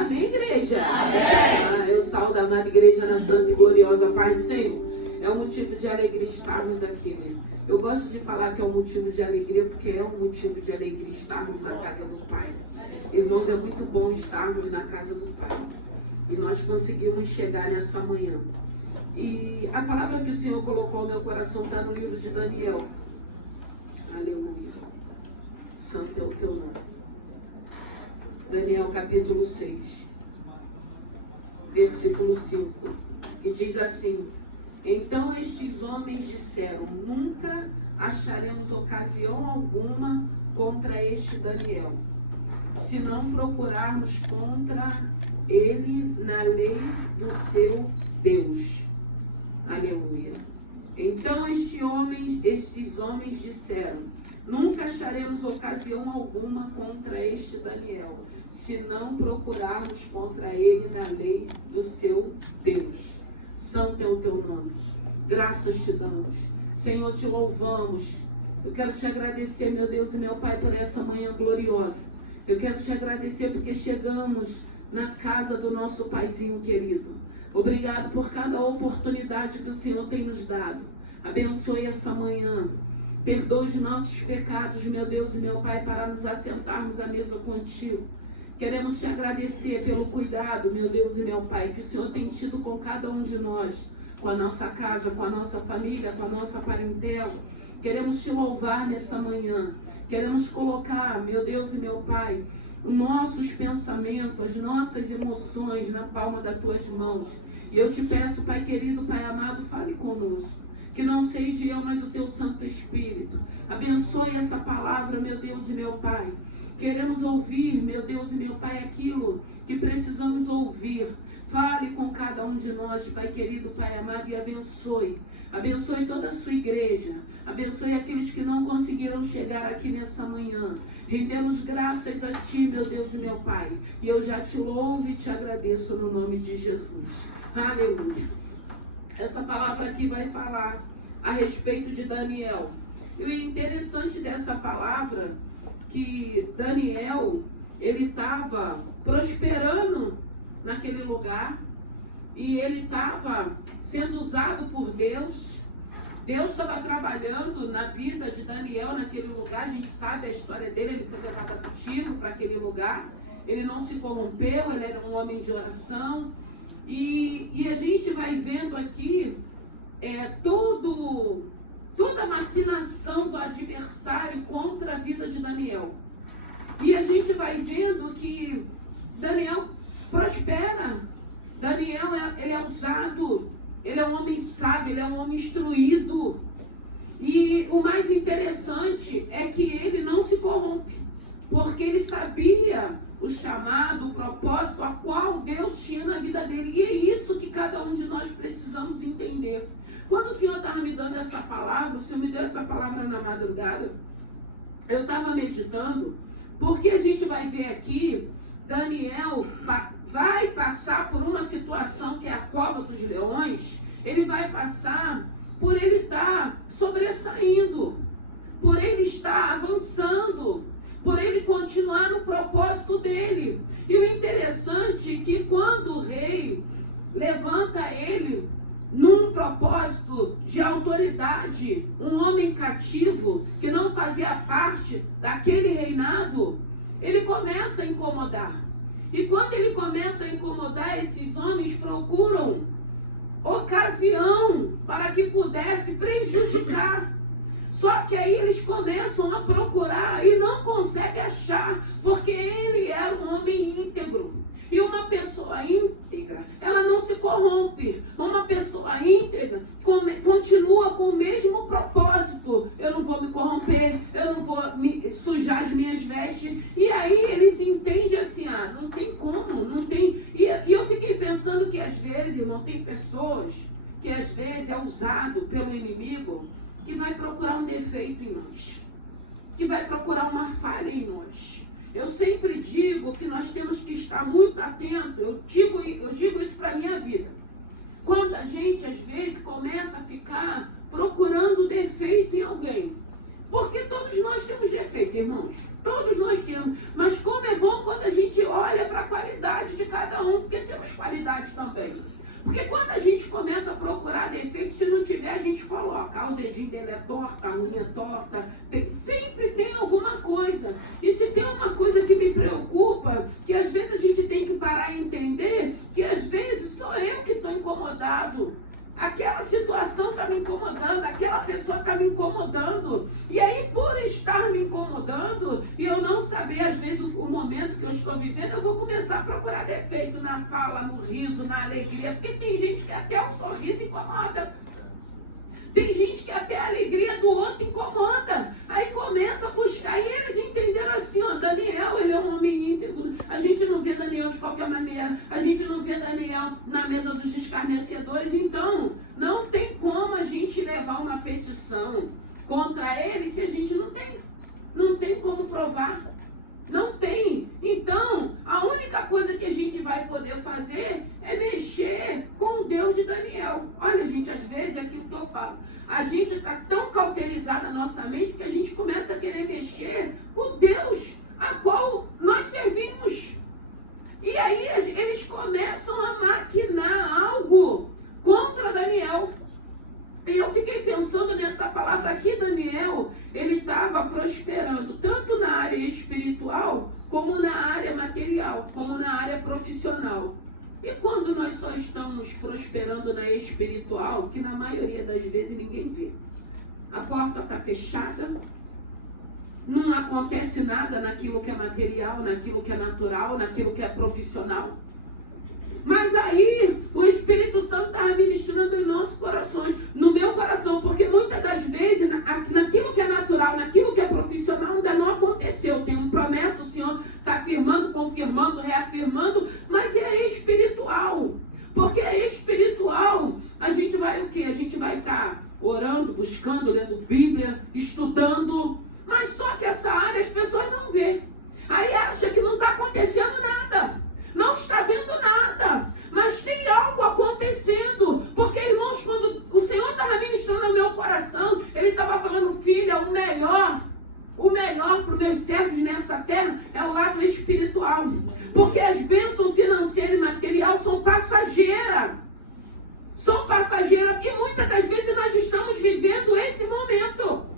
Amém, igreja? Amém. Eu salvo a amada igreja na santa e gloriosa paz do Senhor. É um motivo de alegria estarmos aqui, né? Eu gosto de falar que é um motivo de alegria, porque é um motivo de alegria estarmos na casa do Pai. Irmãos, é muito bom estarmos na casa do Pai. E nós conseguimos chegar nessa manhã. E a palavra que o Senhor colocou no meu coração está no livro de Daniel. Aleluia. Santo é o teu nome. Daniel capítulo 6, versículo 5, que diz assim: então estes homens disseram, nunca acharemos ocasião alguma contra este Daniel, se não procurarmos contra ele na lei do seu Deus. Aleluia. Então estes homens disseram, nunca acharemos ocasião alguma contra este Daniel, se não procurarmos contra ele na lei do seu Deus. Santo é o teu nome. Graças te damos. Senhor, te louvamos. Eu quero te agradecer, meu Deus e meu Pai, por essa manhã gloriosa. Eu quero te agradecer porque chegamos na casa do nosso Paizinho querido. Obrigado por cada oportunidade que o Senhor tem nos dado. Abençoe essa manhã. Perdoe os nossos pecados, meu Deus e meu Pai, para nos assentarmos à mesa contigo. Queremos te agradecer pelo cuidado, meu Deus e meu Pai, que o Senhor tem tido com cada um de nós, com a nossa casa, com a nossa família, com a nossa parentela. Queremos te louvar nessa manhã. Queremos colocar, meu Deus e meu Pai, os nossos pensamentos, as nossas emoções na palma das tuas mãos. E eu te peço, Pai querido, Pai amado, fale conosco. Que não seja eu, mas o teu Santo Espírito. Abençoe essa palavra, meu Deus e meu Pai. Queremos ouvir, meu Deus e meu Pai, aquilo que precisamos ouvir. Fale com cada um de nós, Pai querido, Pai amado, e abençoe. Abençoe toda a sua igreja. Abençoe aqueles que não conseguiram chegar aqui nessa manhã. Rendemos graças a Ti, meu Deus e meu Pai. E eu já te louvo e te agradeço no nome de Jesus. Aleluia. Essa palavra aqui vai falar a respeito de Daniel. E o interessante dessa palavra, que Daniel, ele estava prosperando naquele lugar, e ele estava sendo usado por Deus. Deus estava trabalhando na vida de Daniel naquele lugar. A gente sabe a história dele, ele foi levado cativo para aquele lugar. Ele não se corrompeu, ele era um homem de oração. E a gente vai vendo aqui toda a maquinação do adversário contra a vida de Daniel. E a gente vai vendo que Daniel prospera. Daniel ele é usado, ele é um homem sábio, ele é um homem instruído. E o mais interessante é que ele não se corrompe, porque ele sabia o chamado, o propósito a qual Deus tinha na vida dele. E é isso que cada um de nós precisamos entender. Quando o Senhor estava me dando essa palavra, o Senhor me deu essa palavra na madrugada, eu estava meditando, porque a gente vai ver aqui, Daniel vai passar por uma situação que é a cova dos leões. Ele vai passar por ele estar sobressaindo, por ele estar avançando, por ele continuar no propósito dele. E o interessante é que quando o rei levanta ele num propósito de autoridade, um homem cativo que não fazia parte daquele reinado, ele começa a incomodar. E quando ele começa a incomodar, esses homens procuram ocasião para que pudesse prejudicar. Só que aí eles começam a procurar e não conseguem achar, porque ele era um homem íntegro. E uma pessoa íntegra, ela não se corrompe. Uma pessoa íntegra continua com o mesmo propósito. Eu não vou me corromper, eu não vou sujar as minhas vestes. E aí eles entendem assim, não tem como, não tem. E eu fiquei pensando que às vezes, irmão, tem pessoas que às vezes é usado pelo inimigo, que vai procurar um defeito em nós, que vai procurar uma falha em nós. Eu sempre digo que nós temos que estar muito atentos. Eu digo isso para a minha vida. Quando a gente, às vezes, começa a ficar procurando defeito em alguém. Porque todos nós temos defeito, irmãos. Todos nós temos. Mas como é bom quando a gente olha para a qualidade de cada cada um, porque temos qualidades também. Porque quando a gente começa a procurar defeito, se não tiver, a gente coloca. O dedinho dele é torta, a unha é torta. Sempre tem alguma coisa. E se tem uma coisa que me preocupa, que às vezes a gente tem que parar e entender, que às vezes sou eu que estou incomodado. Aquela situação está me incomodando, aquela pessoa está me incomodando. E aí, por estar me incomodando, e eu não saber, às vezes, o momento que eu estou vivendo, eu vou começar a procurar defeito na fala, no riso, na alegria. Porque tem gente que até o sorriso incomoda. Tem gente que até a alegria do outro incomoda. Aí começa a buscar. E eles entenderam assim, ó, Daniel, ele é um homem íntegro. A gente não vê Daniel de qualquer maneira. A gente não vê Daniel na mesa dos escarnecedores. Então, não tem como a gente levar uma petição contra ele se a gente não tem como provar. Não tem. Então, a única coisa que a gente vai poder fazer é mexer com o Deus de Daniel. Olha, gente, às vezes é aquilo que eu falo. A gente está tão cauterizada na nossa mente que a gente começa a querer mexer com o Deus a qual nós servimos. E aí eles começam a maquinar algo contra Daniel. E eu fiquei pensando nessa palavra aqui, Daniel, ele estava prosperando tanto na área espiritual, como na área material, como na área profissional. E quando nós só estamos prosperando na espiritual, que na maioria das vezes ninguém vê. A porta está fechada, não acontece nada naquilo que é material, naquilo que é natural, naquilo que é profissional. Mas aí o Espírito Santo está ministrando em nossos corações, no meu coração, porque muitas das vezes naquilo que é natural, naquilo que é profissional ainda não aconteceu. Tem uma promessa, o Senhor está afirmando, confirmando, reafirmando, mas é espiritual. Porque é espiritual, a gente vai o quê? A gente vai estar orando, buscando, lendo Bíblia, estudando, mas só que essa área as pessoas não vê. Aí acha que não está acontecendo nada. Não está vendo nada, mas tem algo acontecendo, porque, irmãos, quando o Senhor estava ministrando no meu coração, Ele estava falando, filha, o melhor para os meus servos nessa terra é o lado espiritual, porque as bênçãos financeiras e material são passageiras, e muitas das vezes nós estamos vivendo esse momento,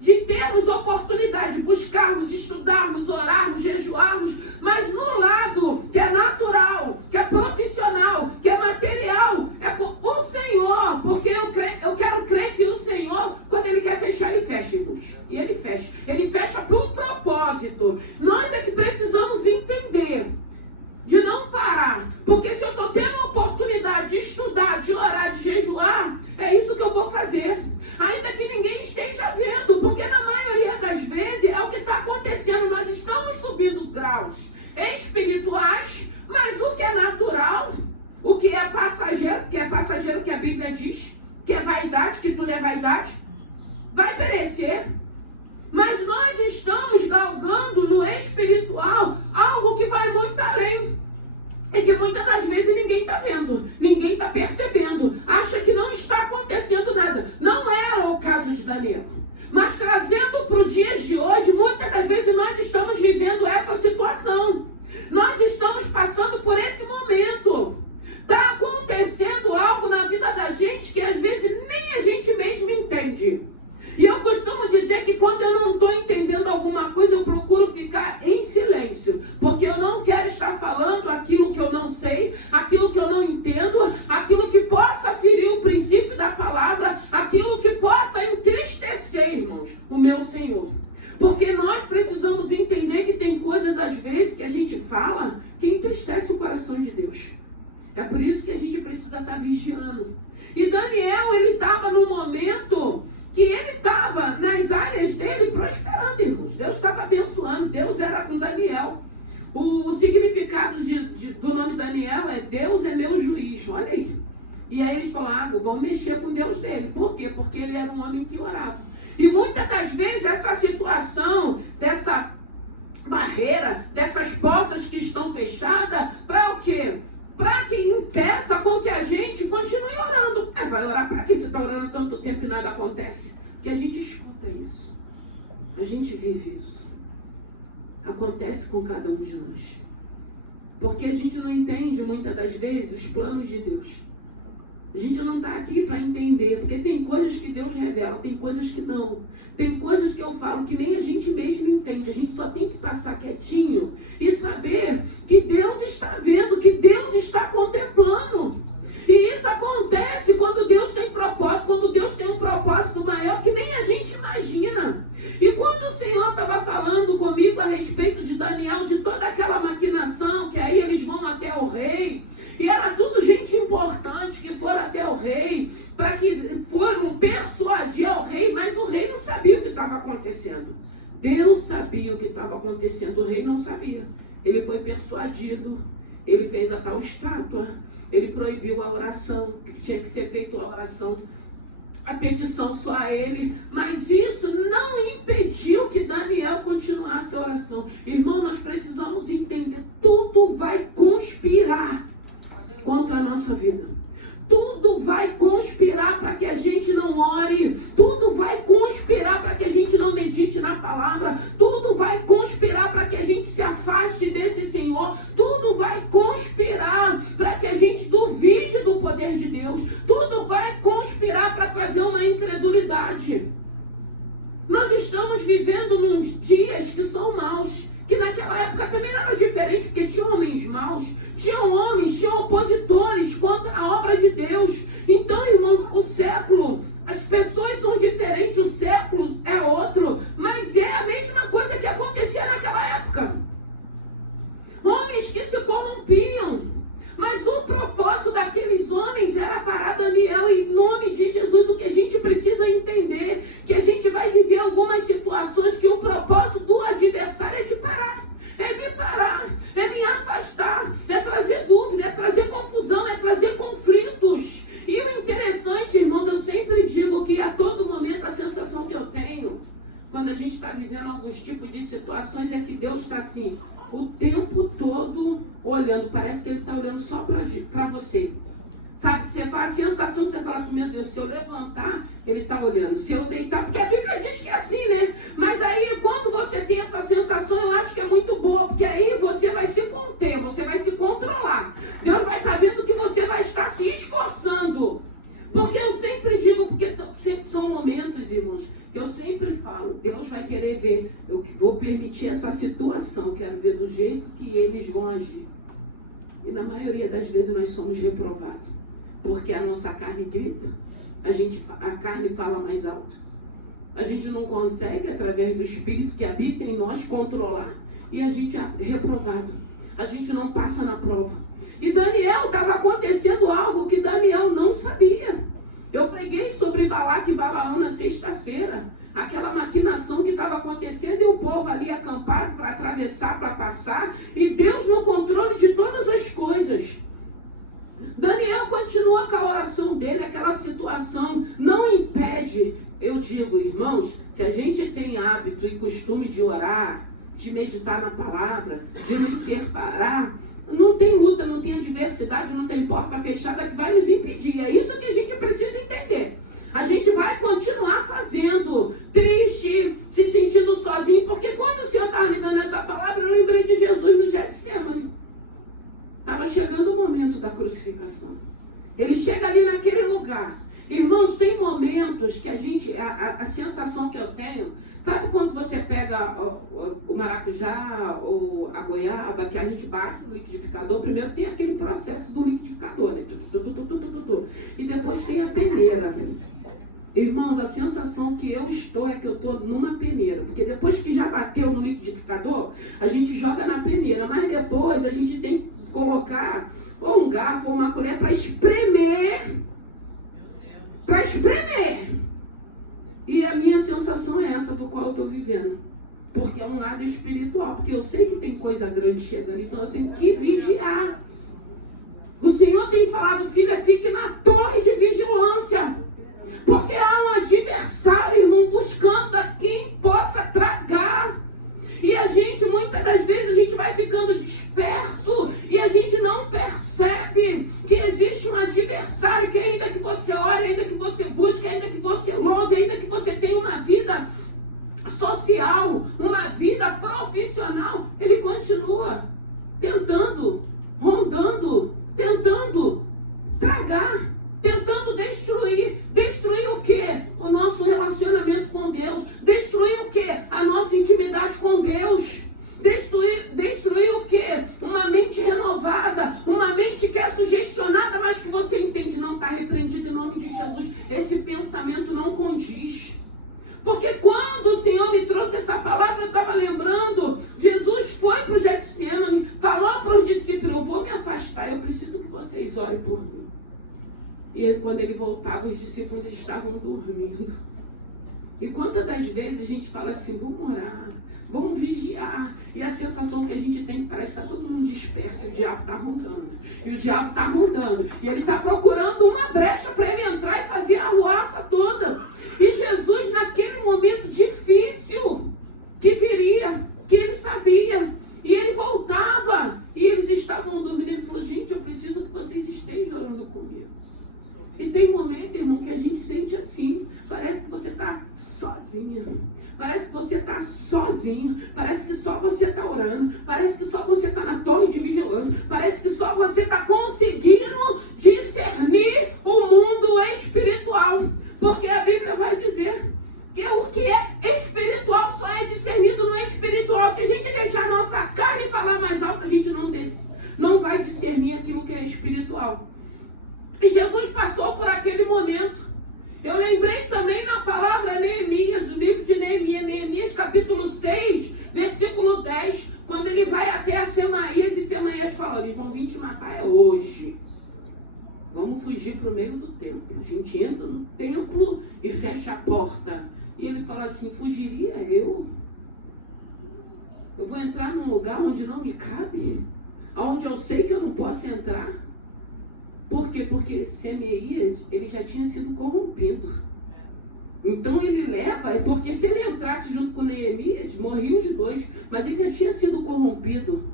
de termos oportunidade de buscarmos, estudarmos, orarmos, jejuarmos, mas no lado que é natural, que é profissional, que é material, é com o Senhor, porque eu quero crer que o Senhor, quando Ele quer fechar, Ele fecha, irmãos. E Ele fecha para um propósito. Nós é que precisamos entender, de não parar, porque se eu estou tendo a oportunidade de estudar, de orar, de jejuar, é isso que eu vou fazer, ainda que ninguém esteja vendo, porque na maioria das vezes é o que está acontecendo. Nós estamos subindo graus espirituais, mas o que é natural, o que é passageiro, que a Bíblia diz, que é vaidade, que tudo é vaidade, vai perecer. Mas nós estamos galgando no espiritual algo que vai muito além. E que muitas das vezes ninguém está vendo, ninguém está percebendo. Acha que não está acontecendo nada. Não era o caso de Daniel. Mas trazendo para os dias de hoje, muitas das vezes nós estamos vivendo essa situação. Nós estamos passando por esse momento. Está acontecendo algo na vida da gente que às vezes nem a gente mesmo entende. E eu costumo dizer que quando eu não estou entendendo alguma coisa, eu procuro ficar em silêncio. Porque eu não quero estar falando aquilo que eu não sei, aquilo que eu não entendo, aquilo que possa ferir o princípio da palavra, aquilo que possa entristecer, irmãos, o meu Senhor. Porque nós precisamos entender que tem coisas, às vezes, que a gente fala que entristece o coração de Deus. É por isso que a gente precisa estar vigiando. E Daniel, ele estava no momento que ele estava nas áreas dele prosperando, irmãos. Deus estava abençoando, Deus era com Daniel. O significado do nome Daniel é Deus é meu juiz, olha aí. E aí eles falaram, vão mexer com Deus dele. Por quê? Porque ele era um homem que orava. E muitas das vezes essa situação, dessa barreira, dessas portas que estão fechadas, para o quê? Para que impeça com que a gente continue orando. Vai orar para quê? Você está orando tanto tempo e nada acontece? Porque a gente escuta isso. A gente vive isso. Acontece com cada um de nós. Porque a gente não entende muitas das vezes os planos de Deus. A gente não está aqui para entender, porque tem coisas que Deus revela, tem coisas que não. Tem coisas que eu falo que nem a gente mesmo entende. A gente só tem que passar quietinho e saber que Deus está vendo, que Deus está contemplando. E isso acontece quando Deus tem propósito, quando Deus tem um propósito maior que nem a gente imagina. E quando o Senhor estava falando comigo a respeito de Daniel, de toda aquela maquinação, que aí eles vão até o rei, e era tudo gente importante que foram até o rei, para que foram persuadir ao rei, mas o rei não sabia o que estava acontecendo. Deus sabia o que estava acontecendo, o rei não sabia. Ele foi persuadido, ele fez a tal estátua, ele proibiu a oração, que tinha que ser feita a oração, a petição só a ele, mas isso não impediu que Daniel continuasse a oração. Irmão, nós precisamos entender, tudo vai conspirar contra a nossa vida. Tudo vai conspirar para que a gente não ore. Tudo vai conspirar para que a gente não medite na palavra. Tudo vai conspirar para que a gente se afaste desse Senhor. Tudo vai conspirar para que a gente duvide do poder de Deus. Tudo vai conspirar para trazer uma incredulidade. Nós estamos vivendo nos dias que são maus. Que naquela época também não era diferente, porque tinham homens maus, tinham opositores contra a obra de Deus. Então, irmãos, o século, as pessoas são diferentes, o século é outro, mas é a mesma coisa que acontecia naquela época. Homens que se corrompiam, mas o propósito daqueles homens era parar Daniel. Em nome de Jesus, o que a gente precisa entender, que a gente vai viver algumas situações que o propósito do adversário é de parar, é me parar, é me afastar, é trazer dúvida, é trazer confusão, é trazer conflitos. E o interessante, irmãos, eu sempre digo que a todo momento a sensação que eu tenho, quando a gente está vivendo alguns tipos de situações, é que Deus está assim, o tempo todo olhando, parece que Ele está olhando só para você. Sabe, que você faz a sensação que você fala assim, meu Deus, se eu levantar, Ele está olhando. Se eu deitar, porque a Bíblia diz que é assim, né? Mas aí, quando você tem essa sensação, eu acho que é muito boa, porque aí você vai se conter, você vai se controlar. Deus vai estar vendo que você vai estar se esforçando. Porque eu sempre digo, porque sempre são momentos, irmãos, que eu sempre falo, Deus vai querer ver, eu vou permitir essa situação, quero ver do jeito que eles vão agir. E na maioria das vezes nós somos reprovados. Porque a nossa carne grita, a carne fala mais alto. A gente não consegue, através do Espírito que habita em nós, controlar. E a gente é reprovado. A gente não passa na prova. E Daniel, estava acontecendo algo que Daniel não sabia. Eu preguei sobre Balaque e Balaão na sexta-feira. Aquela maquinação que estava acontecendo e o povo ali acampado para atravessar, para passar. E Deus no controle de todas as coisas. Daniel continua com a oração dele, aquela situação não impede. Eu digo, irmãos, se a gente tem hábito e costume de orar, de meditar na palavra, de nos separar, não tem luta, não tem adversidade, não tem porta fechada que vai nos impedir. É isso que a gente precisa entender. A gente vai continuar fazendo, triste, se sentindo sozinho, porque quando o Senhor estava me dando essa palavra, eu lembrei de Jesus no Getsemane. Estava chegando o momento da crucificação. Ele chega ali naquele lugar. Irmãos, tem momentos que a sensação que eu tenho, sabe quando você pega o maracujá ou a goiaba, que a gente bate no liquidificador, primeiro tem aquele processo do liquidificador, né? E depois tem a peneira. Irmãos, a sensação que eu estou é que eu estou numa peneira, porque depois que já bateu no liquidificador, a gente joga na peneira, mas depois a gente tem que colocar ou um garfo ou uma colher para espremer. Para espremer. E a minha sensação é essa do qual eu estou vivendo. Porque é um lado espiritual. Porque eu sei que tem coisa grande chegando, então eu tenho que vigiar. O Senhor tem falado, filha, fique na torre de vigilância. Porque há um adversário, irmão, buscando a quem possa tragar. E a gente, muitas das vezes, a gente vai ficando disperso e a gente não percebe que existe um adversário, que ainda que você ore, ainda que você busque, ainda que você louve, ainda que você tenha uma vida social, uma vida profissional, ele continua tentando rondando, tentando tragar, tentando destruir. Destruir o quê? O nosso relacionamento com Deus. Destruir o quê? A nossa intimidade com Deus. Destruir o quê? Uma mente renovada, uma mente que é sugestionada, mas que você entende, não está repreendido em nome de Jesus. Esse pensamento não condiz. Porque quando o Senhor me trouxe essa palavra, eu estava lembrando, Jesus foi para o Getsemane, falou para os discípulos, eu vou me afastar, eu preciso que vocês orem por mim. E quando ele voltava, os discípulos estavam dormindo. E quantas das vezes a gente fala assim, vamos orar, vamos vigiar. E a sensação que a gente tem parece que está todo mundo disperso, o diabo está rondando. E o diabo está rondando. E ele está procurando uma brecha para ele entrar e fazer a arruaça toda. E Jesus, naquele momento difícil que viria, que ele sabia, e ele voltava, e eles estavam dormindo. Ele falou, gente, eu preciso que vocês estejam orando comigo. E tem momento, irmão, que a gente sente assim, parece que você está sozinha. Parece que você está sozinho, parece que só você está orando, parece que só você está na torre de vigilância, parece que só você está conseguindo discernir o mundo espiritual. Porque a Bíblia vai dizer que o que é espiritual só é discernido no espiritual. Se a gente deixar a nossa carne falar mais alto, a gente não vai discernir aquilo que é espiritual. E Jesus passou por aquele momento. Eu lembrei também na palavra Neemias, o livro de Neemias, Neemias capítulo 6, versículo 10, quando ele vai até a Semaías e Semaías fala, eles vão vir te matar hoje. Vamos fugir para o meio do templo. A gente entra no templo e fecha a porta. E ele fala assim, fugiria eu? Eu vou entrar num lugar onde não me cabe? Onde eu sei que eu não posso entrar? Por quê? Porque Semaías, ele já tinha sido corrompido. Então ele leva, porque se ele entrasse junto com Neemias, morriam os dois, mas ele já tinha sido corrompido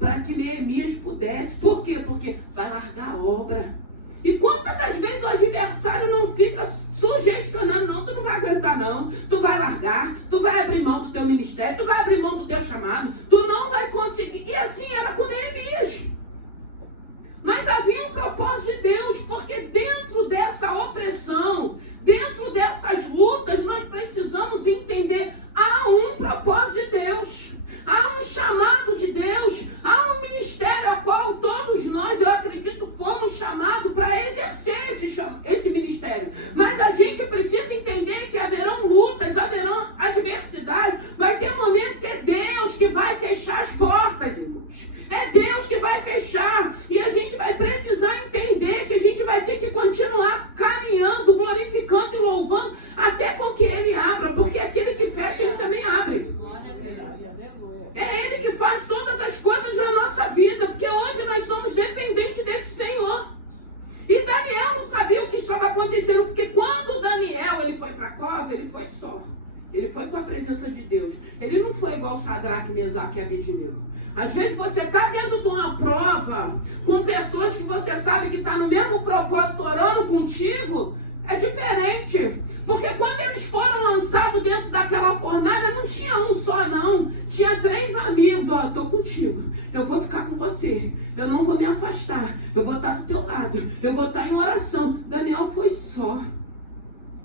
para que Neemias pudesse. Por quê? Porque vai largar a obra. E quantas das vezes o adversário não fica sugestionando, não, tu não vai aguentar não, tu vai largar, tu vai abrir mão do teu ministério, tu vai abrir mão do teu chamado, tu não vai conseguir. E assim era com Neemias. Mas havia um propósito de Deus, porque dentro dessa opressão, dentro dessas lutas, nós precisamos entender, há um propósito de Deus, há um chamado de Deus, há um ministério a qual todos nós, eu acredito, fomos chamados para exercer esse ministério. Mas a gente precisa entender que haverão lutas, haverão adversidades, vai ter momento que é Deus que vai fechar as portas, irmãos. É Deus que vai fechar. E a gente vai precisar entender que a gente vai ter que continuar caminhando, glorificando e louvando até com que Ele abra. Porque aquele que fecha, Ele também abre. É Ele que faz todas as coisas na nossa vida. Porque hoje nós somos dependentes desse Senhor. E Daniel não sabia o que estava acontecendo. Porque quando Daniel ele foi para a cova, ele foi só. Ele foi com a presença de Deus. Ele não foi igual Sadraque, Mesaque e Abednego. Às vezes você está dentro de uma prova com pessoas que você sabe que está no mesmo propósito orando contigo, é diferente. Porque quando eles foram lançados dentro daquela fornalha, não tinha um só não. Tinha 3 amigos, ó, eu estou contigo. Eu vou ficar com você. Eu não vou me afastar. Eu vou estar do teu lado. Eu vou estar em oração. Daniel foi só.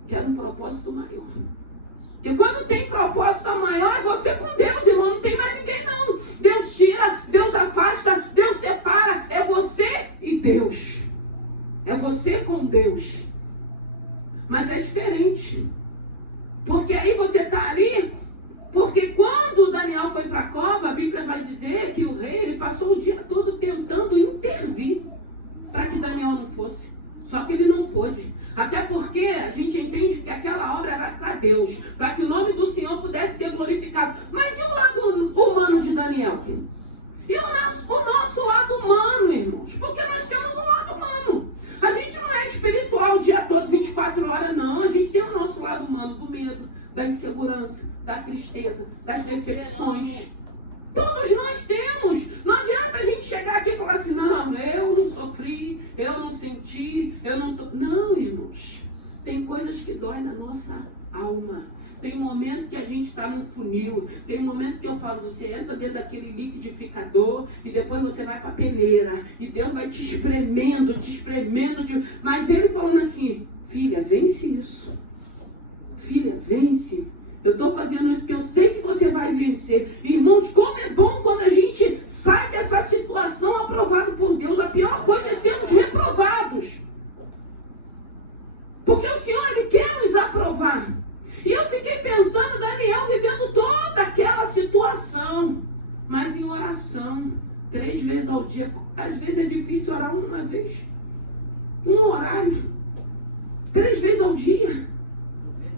Que era um propósito maior. Porque quando tem propósito maior, é você com Deus, irmão. Não tem mais ninguém, não. Deus tira, Deus afasta, Deus separa. É você e Deus. É você com Deus. Mas é diferente. Porque aí você está ali. Porque quando Daniel foi para a cova, a Bíblia vai dizer que o rei ele passou o dia todo tentando intervir para que Daniel não fosse. Só que ele não pôde. Até porque a gente entende que aquela obra era para Deus, para que o nome do Senhor pudesse ser glorificado. Mas e o lado humano de Daniel? E o nosso lado humano, irmãos? Porque nós temos um lado humano. A gente não é espiritual o dia todo, 24 horas, não. A gente tem o nosso lado humano do medo, da insegurança, da tristeza, das decepções. Todos nós temos. Não adianta a gente chegar aqui e falar assim, não, eu não sofri, eu não senti, eu não tô... Não, irmãos. Tem coisas coisas que doem na nossa alma. Tem um momento que a gente está num funil. Tem um momento que eu falo, você entra dentro daquele liquidificador e depois você vai para a peneira. E Deus vai te espremendo. Mas Ele falando assim, filha, vence isso. Filha, vence. Eu estou fazendo isso porque eu sei que você vai vencer. Irmãos, como é bom quando a gente sai dessa situação aprovado por Deus. A pior coisa é sermos reprovados. Porque o Senhor, Ele quer nos aprovar. E eu fiquei pensando, Daniel vivendo toda aquela situação, mas em oração, 3 vezes ao dia. Às vezes é difícil orar uma vez, um horário, 3 vezes ao dia.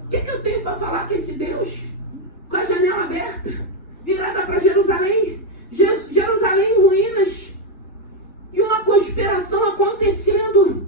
O que eu tenho para falar com esse Deus? Com a janela aberta, virada para Jerusalém, Jerusalém em ruínas, e uma conspiração acontecendo,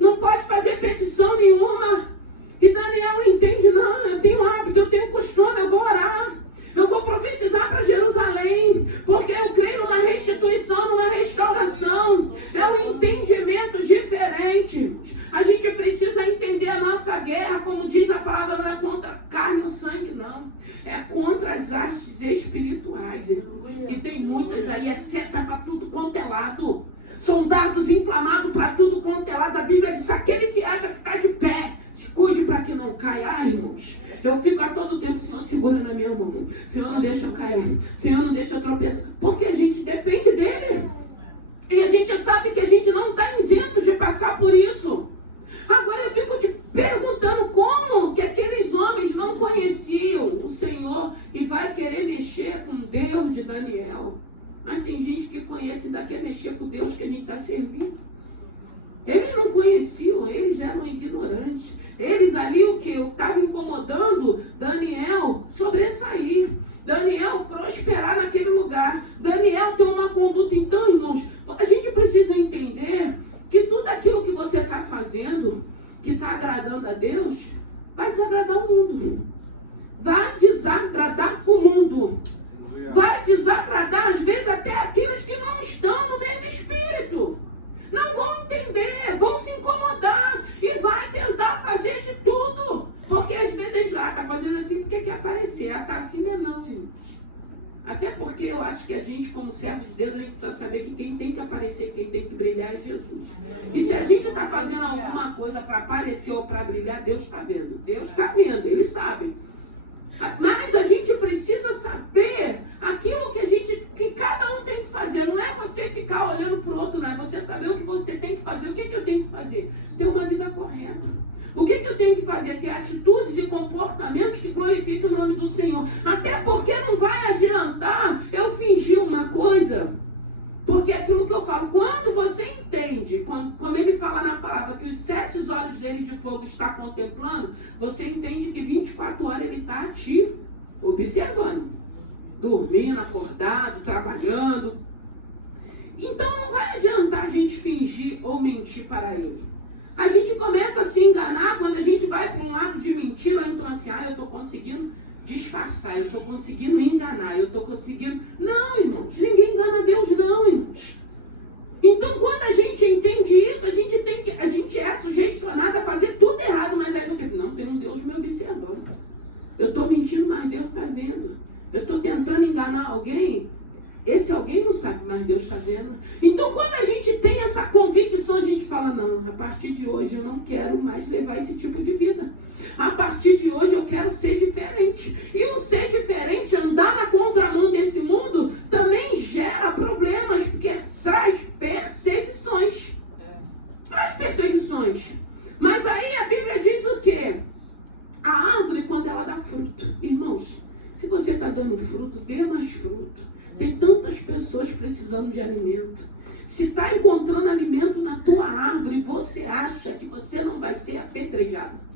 não pode fazer petição nenhuma. E Daniel entende, não, eu tenho hábito, eu tenho costume, eu vou orar. Eu vou profetizar para Jerusalém, porque eu creio numa restituição, numa restauração. É um entendimento diferente. A gente precisa entender a nossa guerra, como diz a palavra, não é contra a carne ou sangue, não. É contra as hastes espirituais. E tem muitas aí, é seta para tudo quanto é lado. São dardos inflamados para tudo quanto é lado. A Bíblia diz, aquele que acha que está de pé, se cuide para que não caia. Ai, irmãos, eu fico a todo tempo, Senhor, segura na minha mão. Senhor, não deixa eu cair. Senhor, não deixa eu tropeçar. Porque a gente depende dele. E a gente sabe que a gente não está isento de passar por isso. Agora eu fico te perguntando como que aqueles homens não conheciam o Senhor e vai querer mexer com o Deus de Daniel. Mas tem gente que conhece e ainda quer mexer com o Deus que a gente está servindo. Eles não conheciam, eles eram ignorantes. Eles ali o que? Estavam incomodando Daniel sobressair. Daniel prosperar naquele lugar. Daniel ter uma conduta. Então, irmãos, a gente precisa entender que tudo aquilo que você está fazendo, que está agradando a Deus, vai desagradar o mundo. Vai desagradar o mundo. Vai desagradar, às vezes, até aqueles que não estão no mesmo espírito. Não vão entender, vão se incomodar e vai tentar fazer de tudo. Porque às vezes a gente está fazendo assim porque quer aparecer. Está assim, não, irmãos. Até porque eu acho que a gente, como servo de Deus, a gente precisa saber que quem tem que aparecer, quem tem que brilhar é Jesus. E se a gente está fazendo alguma coisa para aparecer ou para brilhar, Deus está vendo. Deus está vendo, Ele sabe. Mas a gente precisa saber aquilo que cada um tem que fazer. Não é você ficar olhando para o outro, não. É você saber o que você tem que fazer. O que eu tenho que fazer? Ter uma vida correta. O que eu tenho que fazer? Ter atitudes e comportamentos que glorifiquem o nome do Senhor. Até porque não vai adiantar eu fingir uma coisa. Porque é aquilo que eu falo, quando você entende, como ele fala na palavra, que os 7 olhos dele de fogo está contemplando, você entende que 24 horas ele está ativo, observando, dormindo, acordado, trabalhando. Então não vai adiantar a gente fingir ou mentir para ele. A gente começa a se enganar quando a gente vai para um lado de mentira, então assim, eu estou conseguindo disfarçar, eu estou conseguindo enganar, eu estou conseguindo... Não, irmãos, ninguém engana Deus não, irmãos. Então, quando a gente entende isso, a gente é sugestionado a fazer tudo errado, mas aí você, não, tem um Deus me observando. Eu estou mentindo, mas Deus está vendo. Eu estou tentando enganar alguém, esse alguém não sabe, mas Deus está vendo. Então, quando a gente tem essa convicção, a gente fala, não, a partir de hoje eu não quero mais levar esse tipo de vida. A partir de hoje eu quero ser diferente. E o ser diferente, andar na contramão desse mundo, também gera problemas, porque traz perseguições. Traz perseguições. Mas aí a Bíblia diz o quê? A árvore, quando ela dá fruto. Irmãos, se você está dando fruto, dê mais fruto. Tem tantas pessoas precisando de alimento. Se está encontrando alimento na tua árvore, você acha que você não vai ser apedrejado.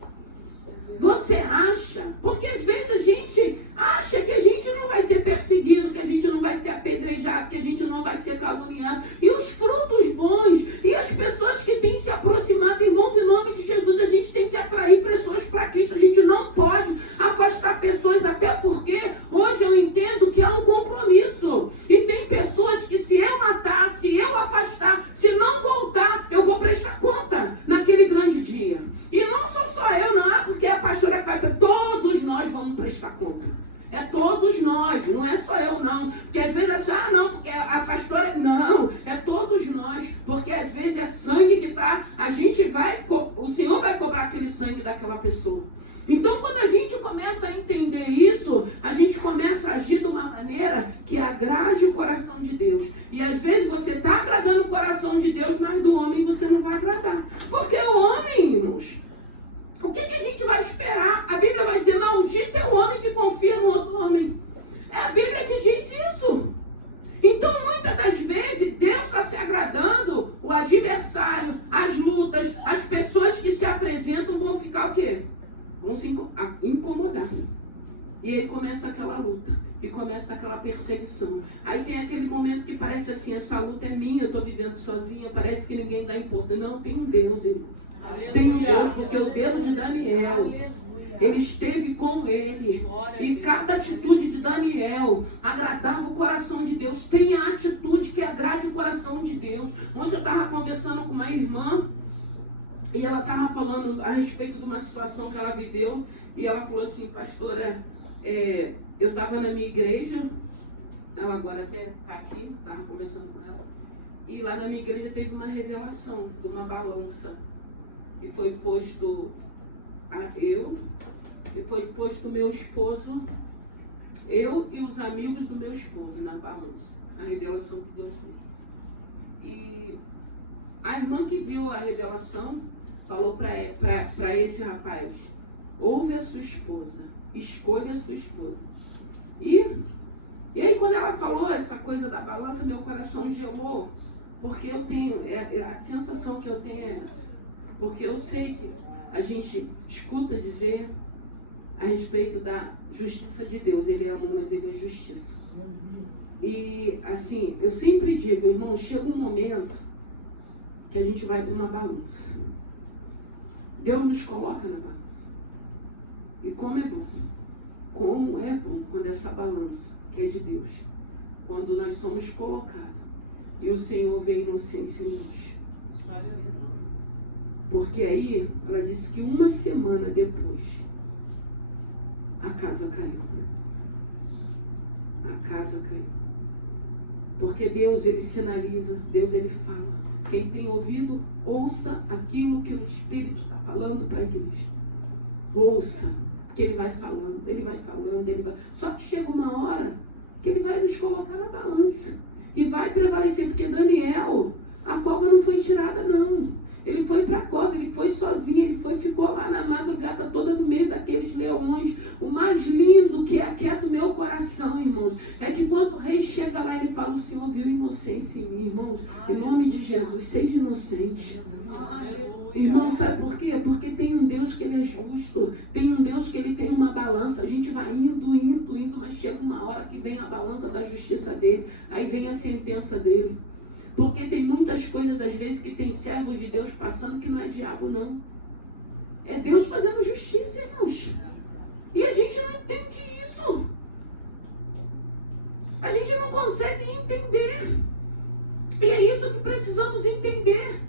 Você acha, porque às vezes a gente acha que a gente não vai ser perseguido, que a gente não vai ser apedrejado, que a gente não vai ser caluniado. E os frutos bons, e as pessoas que têm se aproximado, irmãos, em nome de Jesus, a gente tem que atrair pessoas para Cristo. A gente não pode afastar pessoas, até porque hoje eu entendo que há um compromisso. E tem pessoas que se eu matar, se eu afastar, se não voltar, eu vou prestar conta naquele grande dia. E não sou só eu, não é vida daquela pessoa. Então, quando a gente começa a entender isso, a gente começa a agir de uma maneira que agrade o coração de Deus. E às vezes você está agradando o coração de Deus, mas do homem você não vai agradar. Porque o homem, irmãos, o que a gente vai esperar? A Bíblia vai dizer, maldito é o homem que confia no outro homem. É a Bíblia que diz isso. Então, muitas das vezes, Deus está se agradando, o adversário, as lutas, as pessoas que se apresentam vão ficar o quê? Vão se incomodar. E aí começa aquela luta. E começa aquela perseguição. Aí tem aquele momento que parece assim, essa luta é minha, eu estou vivendo sozinha, parece que ninguém dá importância. Não, tem um Deus, irmão. Tem um Deus, porque o Deus de Daniel, ele esteve com ele. E cada atitude de Daniel agradava o coração de Deus. Tem a atitude que agrade o coração de Deus. Ontem eu estava conversando com uma irmã, e ela estava falando a respeito de uma situação que ela viveu. E ela falou assim, pastora, eu estava na minha igreja, ela agora até está aqui, estava conversando com ela. E lá na minha igreja teve uma revelação de uma balança. E foi posto e foi posto meu esposo, eu e os amigos do meu esposo na balança. A revelação que Deus fez. E a irmã que viu a revelação falou para esse rapaz, ouve a sua esposa, escolha a sua esposa. E aí quando ela falou essa coisa da balança, meu coração gelou, porque eu tenho, a sensação que eu tenho é essa. Porque eu sei que a gente escuta dizer a respeito da justiça de Deus. Ele é amor, mas ele é justiça. E assim, eu sempre digo, irmão, chega um momento que a gente vai para uma balança. Deus nos coloca na balança. E como é bom. Como é bom quando essa balança, que é de Deus, quando nós somos colocados e o Senhor vê inocência em nós. Porque aí, ela disse que uma semana depois, a casa caiu. A casa caiu. Porque Deus, ele sinaliza, Deus, ele fala. Quem tem ouvido, ouça aquilo que o Espírito está falando para a igreja. Ouça, que ele vai falando, ele vai falando, ele vai... Só que chega uma hora que ele vai nos colocar na balança. E vai prevalecer, porque Daniel, a cova não foi tirada, não. Ele foi para a cova, ele foi sozinho, ficou lá na madrugada toda no meio daqueles leões. O mais lindo que aquieta o meu coração, irmãos, é que quando o rei chega lá, ele fala, o Senhor viu inocência em mim, irmãos. Em nome de Jesus, seja inocente. Irmão, sabe por quê? Porque tem um Deus que ele é justo, tem um Deus que ele tem uma balança. A gente vai indo, mas chega uma hora que vem a balança da justiça dele, aí vem a sentença dele. Porque tem muitas coisas, às vezes, que tem servos de Deus passando que não é diabo, não. É Deus fazendo justiça, irmãos. E a gente não entende isso. A gente não consegue entender. E é isso que precisamos entender.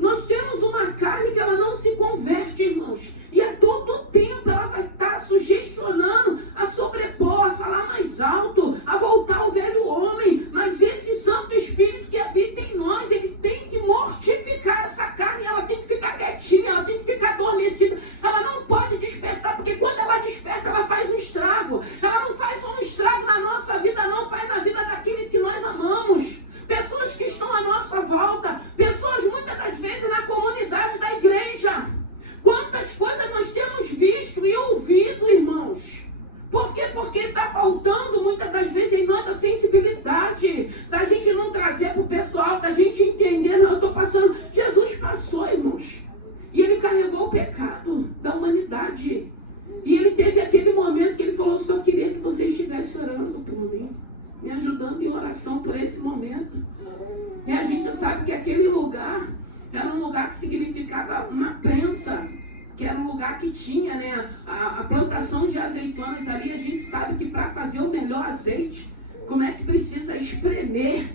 Nós temos uma carne que ela não se converte, irmãos. E a todo tempo ela vai estar sugestionando a sobrepor, a falar mais alto, a voltar ao velho homem. Mas esse Santo Espírito que habita em nós, ele tem que mortificar essa carne. Ela tem que ficar quietinha, ela tem que ficar adormecida. Ela não pode despertar, porque quando ela desperta, ela faz um estrago. Ela não faz só um estrago na nossa vida, não. Faz na vida daquele que nós amamos. Pessoas que estão à nossa volta. Pessoas, muitas das vezes, na comunidade da igreja. Quantas coisas nós temos visto e ouvido, irmãos. Por quê? Porque está faltando, muitas das vezes, em nossa sensibilidade. Da gente não trazer para o pessoal, da gente entender, não, eu estou passando. Jesus passou, irmãos. E ele carregou o pecado da humanidade. E ele teve aquele momento que ele falou, só queria que você estivesse orando por mim. Me ajudando em oração por esse momento. E a gente sabe que aquele lugar era um lugar que significava uma prensa, que era um lugar que tinha, né, a plantação de azeitonas ali. A gente sabe que para fazer o melhor azeite, como é que precisa espremer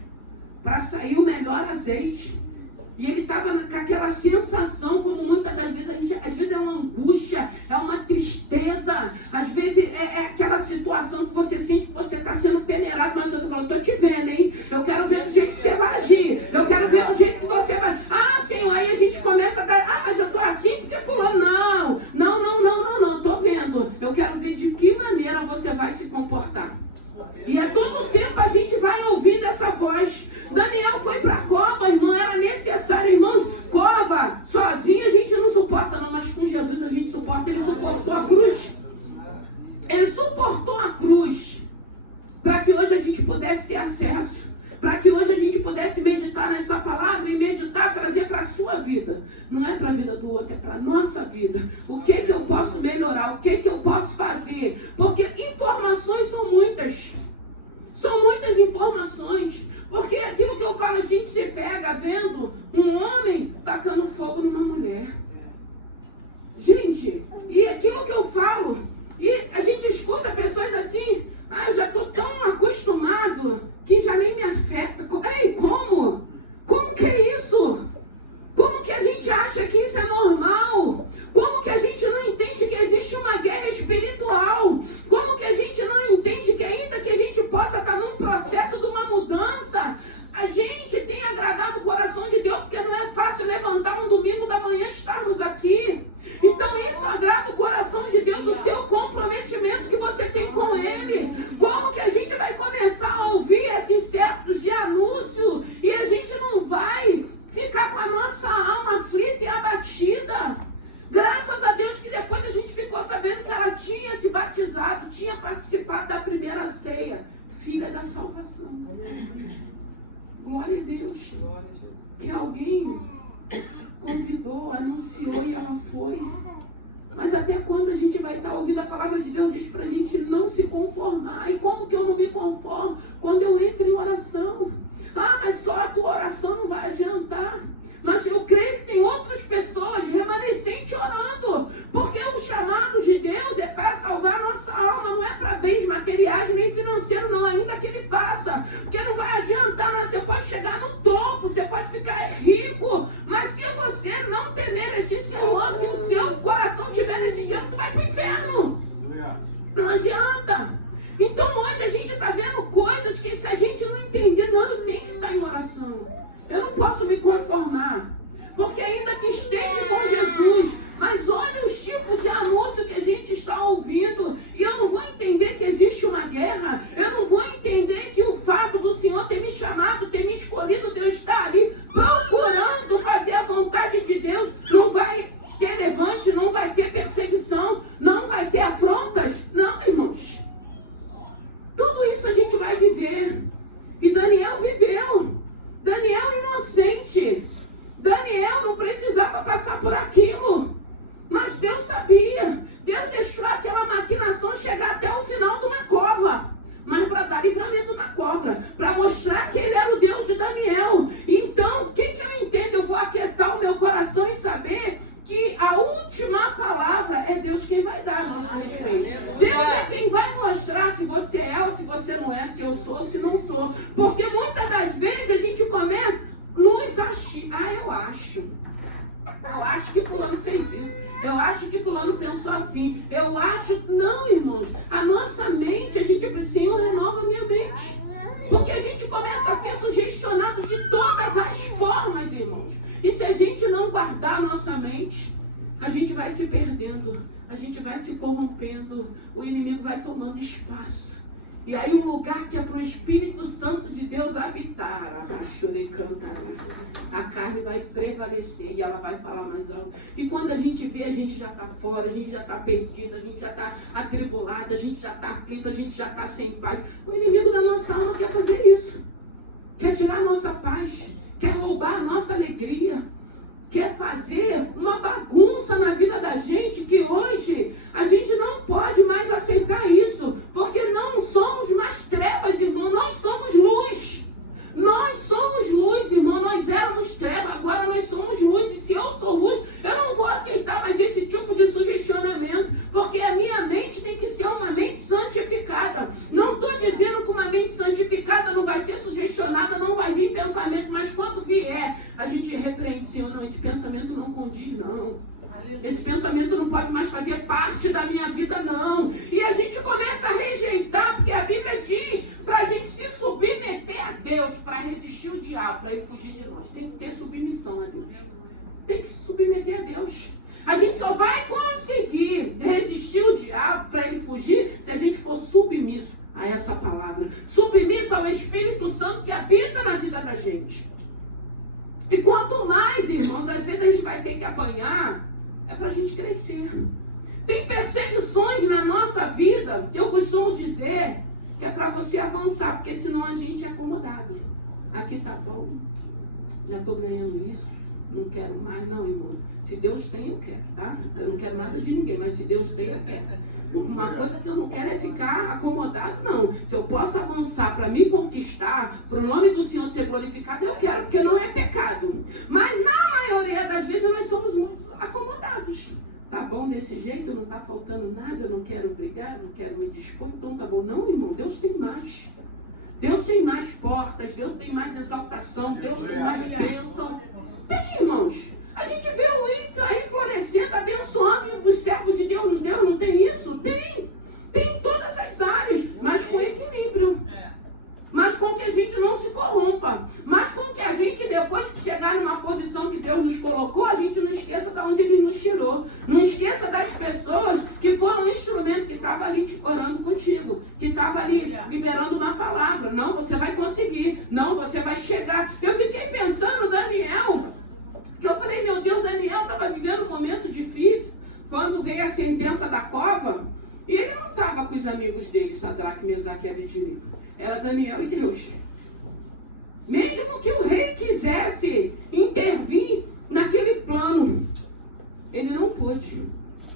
para sair o melhor azeite? E ele estava com aquela sensação, como muitas das vezes a gente, às vezes é uma angústia, é uma tristeza, às vezes é aquela situação que você sente que você está sendo peneirado, mas eu estou falando, estou te vendo, hein? Eu quero ver do jeito que você vai agir, eu quero ver do jeito que você vai. Ah, Senhor, aí a gente começa a dar, mas eu estou assim porque fulano nessa palavra e meditar, trazer para a sua vida. Não é para a vida do outro, é para a nossa vida. O que eu posso melhorar? O que eu posso fazer? Porque informações são muitas. São muitas informações. Porque aquilo que eu falo, a gente se pega vendo um homem tacando fogo numa mulher. Gente, e aquilo que eu falo, e a gente escuta pessoas assim, eu já estou tão acostumado que já nem me afeta. Ei, como? Como que é isso? Como que a gente acha que isso é normal? Como que a gente não entende que existe uma guerra espiritual? Como que a gente não entende que ainda que a gente possa estar num processo de uma mudança, a gente tem agradado o coração de Deus, porque não é fácil levantar um domingo da manhã e estarmos aqui. Então isso agrada o coração de Deus, o seu comprometimento que você tem com Ele. Como que a gente vai começar a ouvir esses certos de anúncio e a gente não vai ficar com a nossa alma aflita e abatida? Graças a Deus que depois a gente ficou sabendo que ela tinha se batizado, tinha participado da primeira ceia. Filha da salvação. Glória a Deus. Que alguém convidou, anunciou e ela foi. Mas até quando a gente vai estar ouvindo a palavra de Deus? Diz pra gente não se conformar. E como que eu não me conformo? Quando eu entro em oração. Mas só a tua oração não vai adiantar. Mas eu creio que tem outras pessoas remanescentes orando. Porque o chamado de Deus é para salvar a nossa alma. Não é para bens materiais nem financeiros, não. Ainda que Ele faça. Porque não vai adiantar. Não. Você pode chegar no topo. Você pode ficar rico. Mas se você não temer esse Senhor, se o seu coração estiver nesse dia, tu vai para o inferno. Não adianta. Então hoje a gente está vendo coisas que se a gente não entender, não tem que estar em oração. Eu não posso me conformar, porque ainda que esteja com Jesus, mas olha os tipos de anúncio que a gente está ouvindo, e eu não vou entender que existe uma guerra, eu não vou entender que o fato do Senhor ter me chamado, ter me escolhido, de eu estar ali procurando fazer a vontade de Deus, não vai ter levante, não vai ter perseguição, não vai ter afrontas. Não, irmãos. Tudo isso a gente vai viver. E Daniel viveu. Daniel inocente. Daniel não precisava passar por aquilo. Mas Deus sabia. Deus deixou aquela maquinação chegar até o final de uma cova. Mas para dar livramento na cova. Para mostrar que ele era o Deus de Daniel. Então, o que eu entendo? Eu vou aquietar o meu coração e saber que a última palavra é Deus quem vai dar a nosso respeito. Deus é quem vai mostrar se você é ou se você não é, se eu sou ou se não sou. Porque muitas das vezes a gente começa nos achar. Eu acho que fulano fez isso. Eu acho que fulano pensou assim. Eu acho. Não, irmãos. A nossa mente, a gente precisa, Senhor, renova a minha mente. Porque a gente começa a ser sugestionado de todas as formas, irmãos. E se a gente não guardar a nossa mente, a gente vai se perdendo, a gente vai se corrompendo, o inimigo vai tomando espaço. E aí um lugar que é para o Espírito Santo de Deus habitar, a carne vai prevalecer e ela vai falar mais alto. E quando a gente vê, a gente já está fora, a gente já está perdido, a gente já está atribulado, a gente já está aflito, a gente já está sem paz. O inimigo da nossa alma quer fazer isso. Quer tirar a nossa paz, quer roubar a nossa alegria, quer fazer uma bagunça na vida da gente, que hoje a gente não pode mais aceitar isso, porque não somos mais trevas, irmão, nós somos luz. Nós somos luz, irmão, nós éramos trevas, agora nós somos luz, e se eu sou luz, eu não vou aceitar mais esse tipo de sugestionamento, porque a minha mente tem que ser uma mente santificada. Não estou dizendo que uma mente santificada não vai ser sugestionada, não vai vir pensamento, mas quando vier, a gente repreende, Senhor, não, esse pensamento não condiz, não. Esse pensamento não pode mais fazer parte da minha vida, não. E a gente começa a rejeitar, porque a Bíblia diz para a gente se submeter a Deus, para resistir o diabo, para ele fugir de nós. Tem que ter submissão a Deus. Tem que se submeter a Deus. A gente só vai conseguir resistir o diabo para ele fugir se a gente for submisso a essa palavra. Submisso ao Espírito Santo que habita na vida da gente. E quanto mais, irmãos, às vezes a gente vai ter que apanhar, é para a gente crescer. Tem perseguições na nossa vida, que eu costumo dizer, que é para você avançar, porque senão a gente é acomodado. Aqui tá bom, já estou ganhando isso, não quero mais, não, irmão. Se Deus tem, eu quero, tá? Eu não quero nada de ninguém, mas se Deus tem, eu quero. Uma coisa que eu não quero é ficar acomodado, não. Se eu posso avançar para me conquistar, para o nome do Senhor ser glorificado, eu quero, porque não é pecado. Mas na maioria das vezes nós somos muito acomodados. Tá bom desse jeito, não está faltando nada, eu não quero brigar, não quero me dispor, então tá bom. Não, irmão, Deus tem mais. Deus tem mais portas, Deus tem mais exaltação, Deus tem mais bênção. Tem, irmãos. A gente vê o ímpio aí florescendo, abençoando os servos de Deus. Deus não tem isso? Tem. Tem em todas as áreas, mas com equilíbrio. Mas com que a gente não se corrompa. Mas com que a gente, depois de chegar numa posição que Deus nos colocou, a gente não esqueça de onde Ele nos tirou. Não esqueça das pessoas que foram um instrumento que estava ali te orando contigo, que estava ali liberando uma palavra. Não, você vai conseguir. Não, você vai chegar. Eu fiquei pensando, Daniel, que eu falei, meu Deus, Daniel estava vivendo um momento difícil, quando veio a sentença da cova, e ele não estava com os amigos dele, Sadraque, Mesaque e Abednego. Era Daniel e Deus. Mesmo que o rei quisesse intervir naquele plano, ele não pôde,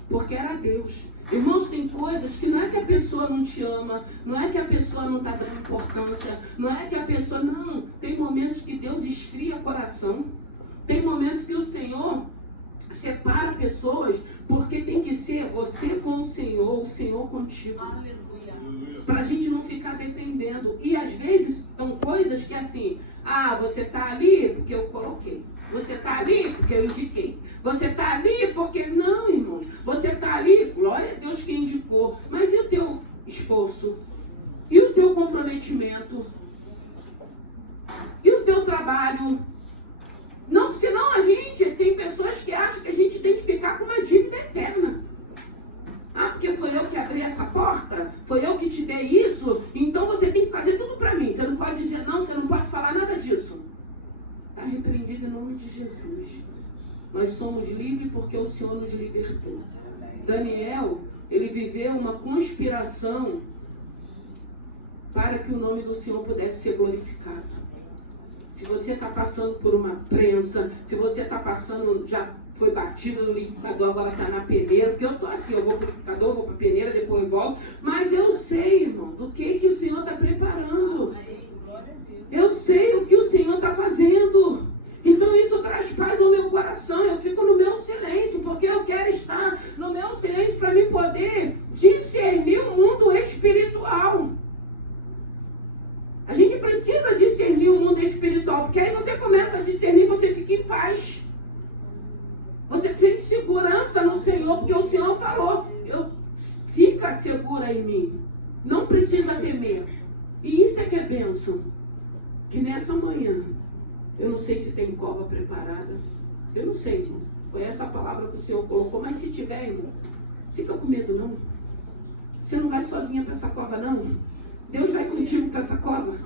porque era Deus. Irmãos, tem coisas que não é que a pessoa não te ama, não é que a pessoa não está dando importância, não é que a pessoa não. Tem momentos que Deus esfria o coração. Tem momentos que o Senhor separa pessoas, porque tem que ser você com o Senhor contigo. Para a gente não ficar dependendo. E às vezes são coisas que assim, você está ali porque eu coloquei. Você está ali porque eu indiquei. Você está ali porque... Não, irmãos. Você está ali, glória a Deus que indicou. Mas e o teu esforço? E o teu comprometimento? E o teu trabalho? Não, senão a gente, tem pessoas que acham que a gente tem que ficar com uma dívida eterna. Porque foi eu que abri essa porta, foi eu que te dei isso, então você tem que fazer tudo para mim. Você não pode dizer não, você não pode falar nada disso. Está repreendido em nome de Jesus. Nós somos livres porque o Senhor nos libertou. Daniel, ele viveu uma conspiração para que o nome do Senhor pudesse ser glorificado. Se você está passando por uma prensa, se você está passando, já foi batido no liquidificador, agora está na peneira, porque eu estou assim, eu vou para o liquidificador, vou para a peneira, depois eu volto, mas eu sei, irmãos, o que o Senhor está preparando. Eu sei o que o Senhor está fazendo. Então isso traz paz ao meu coração, eu fico no meu silêncio, porque eu quero estar no meu silêncio para me poder discernir o mundo espiritual. A gente precisa discernir o mundo espiritual, porque aí você começa a discernir, você fica em paz. Você sente segurança no Senhor, porque o Senhor falou, fica segura em mim. Não precisa temer. E isso é que é bênção. Que nessa manhã, eu não sei se tem cova preparada. Eu não sei, irmão. Foi essa palavra que o Senhor colocou, mas se tiver, irmão, fica com medo não. Você não vai sozinha para essa cova não. Deus vai contigo para essa cova.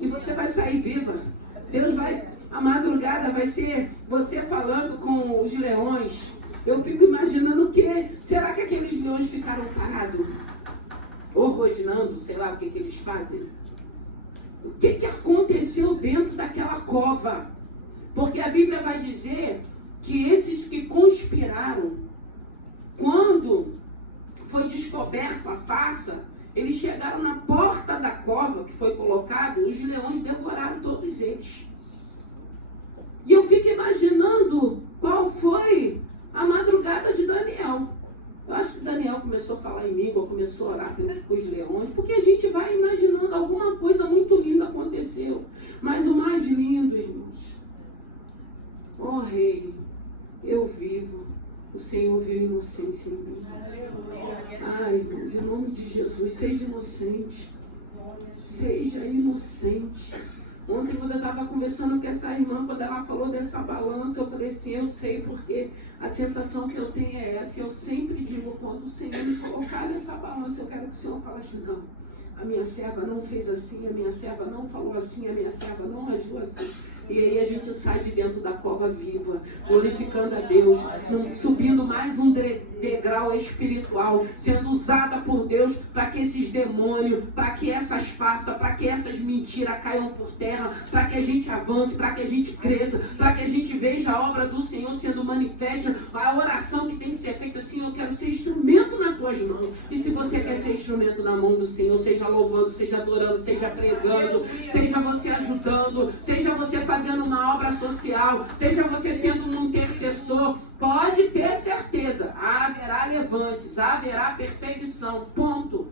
E você vai sair viva. Deus vai... A madrugada vai ser você falando com os leões. Eu fico imaginando que... Será que aqueles leões ficaram parados? Ou rosnando, sei lá o que eles fazem. O que aconteceu dentro daquela cova? Porque a Bíblia vai dizer que esses que conspiraram, quando foi descoberto a farsa, eles chegaram na porta da cova que foi colocado, os leões devoraram todos eles. E eu fico imaginando qual foi a madrugada de Daniel. Eu acho que Daniel começou a falar em língua, começou a orar pelos leões, porque a gente vai imaginando alguma coisa muito linda aconteceu. Mas o mais lindo, irmãos, ó Rei, eu vivo, o Senhor viu inocência em mim. Ai, irmãos, em nome de Jesus, seja inocente. Seja inocente. Ontem, quando eu estava conversando com essa irmã, quando ela falou dessa balança, eu falei assim, eu sei, porque a sensação que eu tenho é essa. Eu sempre digo, quando o Senhor me colocar nessa balança, eu quero que o Senhor fale assim, não, a minha serva não fez assim, a minha serva não falou assim, a minha serva não agiu assim. E aí a gente sai de dentro da cova viva, glorificando a Deus, subindo mais um degrau espiritual, sendo usada por Deus para que esses demônios, para que essas faças, para que essas mentiras caiam por terra, para que a gente avance, para que a gente cresça, para que a gente veja a obra do Senhor sendo manifesta, a oração que tem que ser feita. Assim, eu quero ser instrumento nas tuas mãos. E se você quer ser instrumento na mão do Senhor, seja louvando, seja adorando, seja pregando, seja você ajudando, seja você fazendo uma obra social, seja você sendo um intercessor, pode ter certeza, haverá levantes, haverá perseguição, ponto.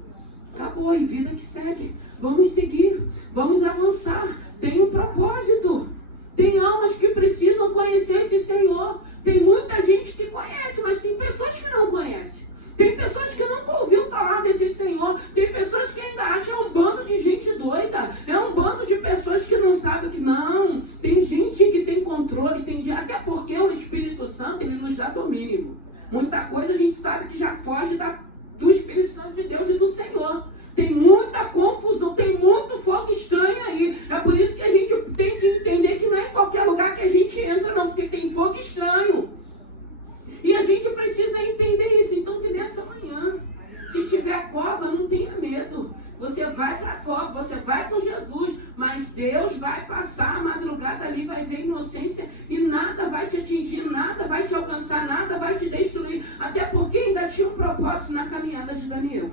Acabou, e vida que segue. Vamos seguir, vamos avançar. Tem um propósito. Tem almas que precisam conhecer esse Senhor. Tem muita gente que conhece, mas tem pessoas que não conhecem. Tem pessoas que nunca ouviu falar desse Senhor. Tem pessoas que ainda acham um bando de gente doida. É um bando de pessoas que não sabem que não. Tem gente que tem controle, até porque o Espírito Santo, ele nos dá domínio. Muita coisa a gente sabe que já foge do Espírito Santo de Deus e do Senhor. Tem muita confusão, tem muito fogo estranho aí. É por isso que a gente tem que entender que não é em qualquer lugar que a gente entra, não, porque tem fogo estranho. E a gente precisa entender isso. Então, que nessa manhã, se tiver cova, não tenha medo. Você vai para a cova, você vai com Jesus, mas Deus vai passar a madrugada ali, vai ver inocência e nada vai te atingir, nada vai te alcançar, nada vai te destruir. Até porque ainda tinha um propósito na caminhada de Daniel.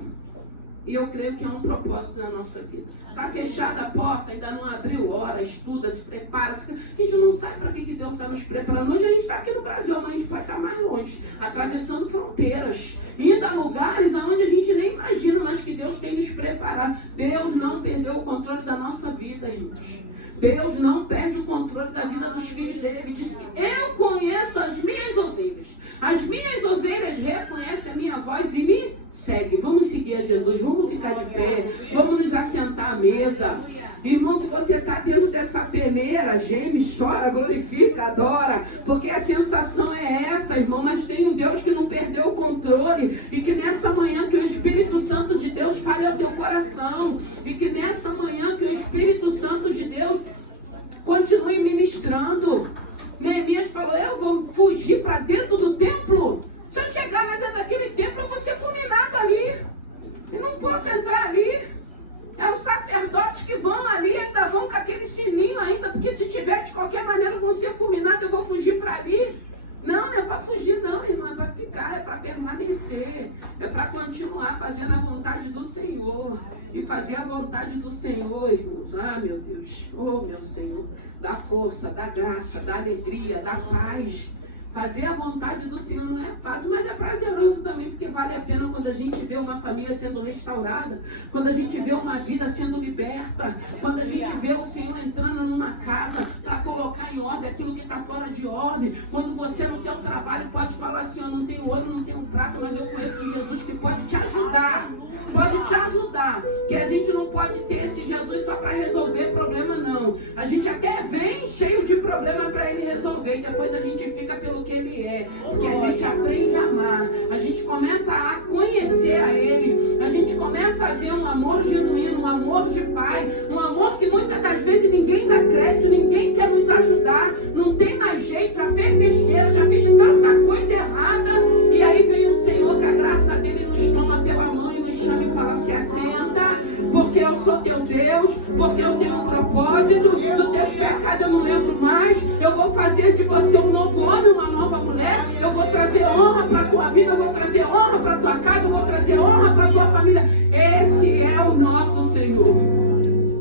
E eu creio que é um propósito na nossa vida. Está fechada a porta, ainda não abriu, ora, estuda, se prepara. A gente não sabe para que Deus está nos preparando. Hoje a gente está aqui no Brasil, mas a gente pode estar mais longe, atravessando fronteiras, indo a lugares onde a gente nem imagina, mas que Deus tem nos preparado. Deus não perdeu o controle da nossa vida, irmãos. Deus não perde o controle da vida dos filhos dele. Ele diz que eu conheço as minhas ovelhas. As minhas ovelhas reconhecem a minha voz e me segue. Vamos seguir a Jesus, vamos ficar de pé, vamos nos assentar à mesa. Irmão, se você está dentro dessa peneira, geme, chora, glorifica, adora, porque a sensação é essa, irmão. Mas tem um Deus que não perdeu o controle, e que nessa manhã que o Espírito Santo de Deus fale ao teu coração, e que nessa manhã que o Espírito Santo de Deus continue ministrando. Neemias falou: eu vou fugir para dentro do templo. Se eu chegar lá dentro daquele templo, eu vou ser fulminado ali. Eu não posso entrar ali. É os sacerdotes que vão ali, ainda vão com aquele sininho ainda, porque se tiver de qualquer maneira vão ser fulminados, eu vou fugir para ali. Não, não é para fugir não, irmão, é para ficar, é para permanecer, é para continuar fazendo a vontade do Senhor. E fazer a vontade do Senhor, irmãos, ah, meu Deus, oh, meu Senhor, dá força, dá graça, dá alegria, dá paz. Fazer a vontade do Senhor não é fácil, mas é prazeroso também, porque vale a pena quando a gente vê uma família sendo restaurada, quando a gente vê uma vida sendo liberta, quando a gente vê o Senhor entrando numa casa para colocar em ordem aquilo que está fora de ordem, quando você no teu trabalho pode falar assim: eu não tenho ouro, não tenho prata, mas eu conheço um Jesus que pode te ajudar, que a gente não pode ter esse Jesus só para resolver problema, não. A gente até vem cheio de problema para ele resolver, e depois a gente fica pelo que ele é, porque a gente aprende a amar, a gente começa a conhecer a ele, a gente começa a ver um amor genuíno, um amor de pai, um amor que muitas das vezes ninguém dá crédito, ninguém quer nos ajudar, não tem mais jeito, já fez besteira, já fez tanta coisa errada, e aí vem o Senhor que a graça dele nos toma pela mão e nos chama e fala: se assenta, porque eu sou teu Deus, porque eu tenho um propósito, dos teus pecados eu não lembro mais, eu vou fazer de você um novo homem, uma nova mulher, eu vou trazer honra para a tua vida, eu vou trazer honra para a tua casa, eu vou trazer honra para a tua família. Esse é o nosso Senhor.